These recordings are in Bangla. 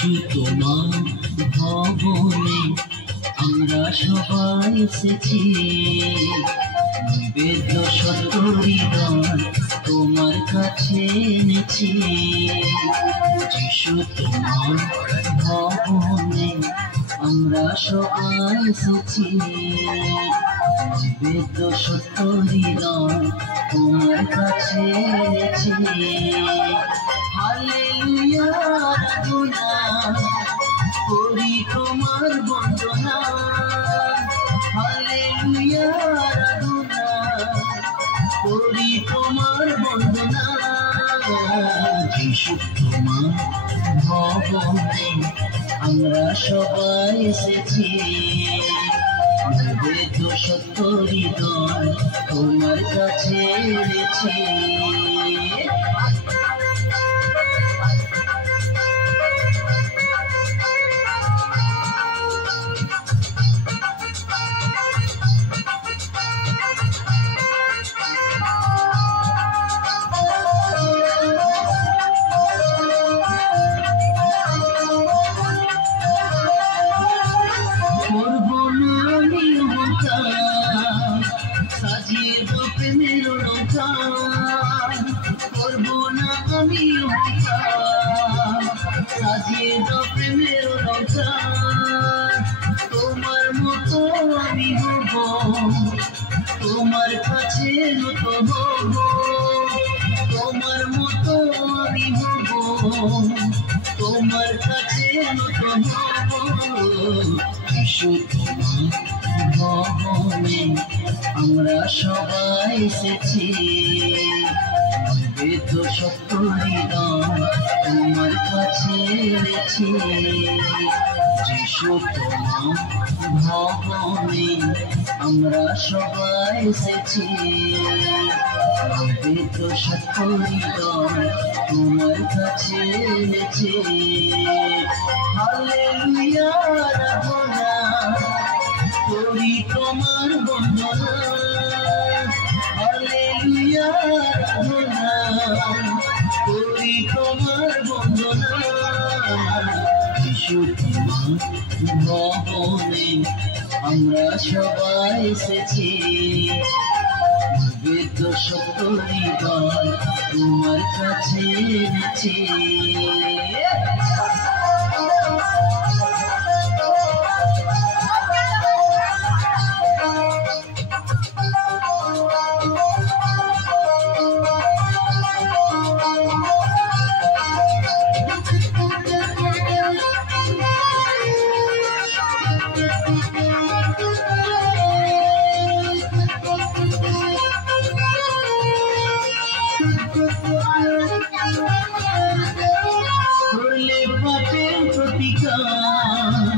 যিশু তোমার ভবনে আমরা সবাই এসেছি, নিবেদ্য সত্য হৃদয় তোমার কাছে এনেছি। যিশু তোমার ভবনে আমরা সবাই এসেছি, নিবেদ্য সত্য হৃদয় তোমার কাছে এনেছি। হালেলুয়া আরাধনা করি তোমার বন্দনা, হালেলুয়া আরাধনা করি তোমার বন্দনা। যিশু তোমার ভবনে আমরা সবাই এসেছি, নিবেদ্য সত্য হৃদয় তোমার কাছে এনেছি। সাজিয়ে দো প্রেমের নৌকা, করবো না আমি সাজিয়ে দো প্রেমের নৌকা। তোমার মতো আমি হব, তোমার কাছে নত হব, তোমার মতো আমি হব, তোমার কাছে নত হব। যিশু তোমার ভবনে আমরা সবাই এসেছি, নিবেদ্য সত্য হৃদয় তোমার কাছে এনেছি। যিশু তোমার ভবনে আমরা সবাই এসেছি, নিবেদ্য সত্য হৃদয় তোমার কাছে এনেছি। হালেলুয়া আরাধনা করি তোমার বন্দনা, হালেলুয়া আরাধনা করি তোমার বন্দনা। যিশু তোমার ভবনে আমরা সবাই এসেছি, নিবেদ্য সত্য হৃদয় তোমার কাছে এনেছি। করলে পাপের প্রতিকার,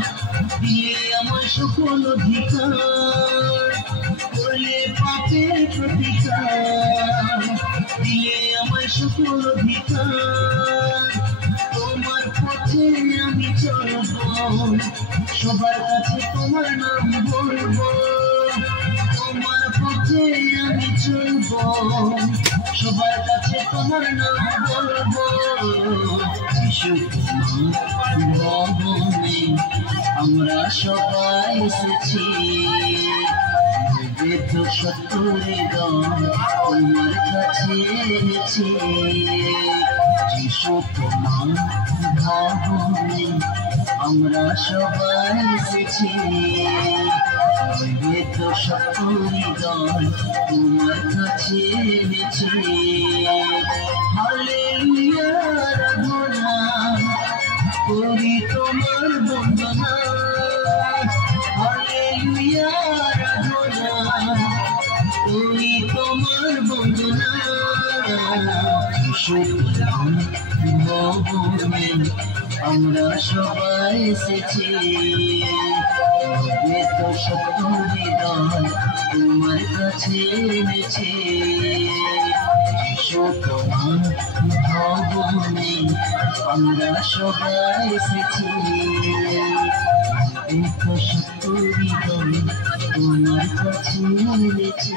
দিলে আমার সকল অধিকার। করলে পাপের প্রতিকার, দিলে আমার সকল অধিকার। তোমার পথে আমি চলব, সবার কাছে তোমার নাম বলবো। তোমার পথে আমি চলব, সবার কাছে তোমার নাম বলবো। যিশু তোমার ভবনে আমরা সবাই এসেছি, নিবেদ্য সত্য হৃদয় তোমার কাছে এনেছি। যিশু তোমার ভবনে আমরা সবাই এসেছি, নিবেদ্য সত্য হৃদয় তোমার কাছে এনেছি। হালেলুয়া আরাধনা করি তোমার বন্দনা, হালেলুয়া আরাধনা করি তোমার বন্দনা। যিশু তোমার ভবনে আমরা সবাই এসেছি, নিবেদ্য সত্য হৃদয় তোমার কাছে এনেছি। যিশু তোমার ভবনে আমরা সবাই এসেছি, নিবেদ্য সত্য হৃদয় তোমার কাছে এনেছি।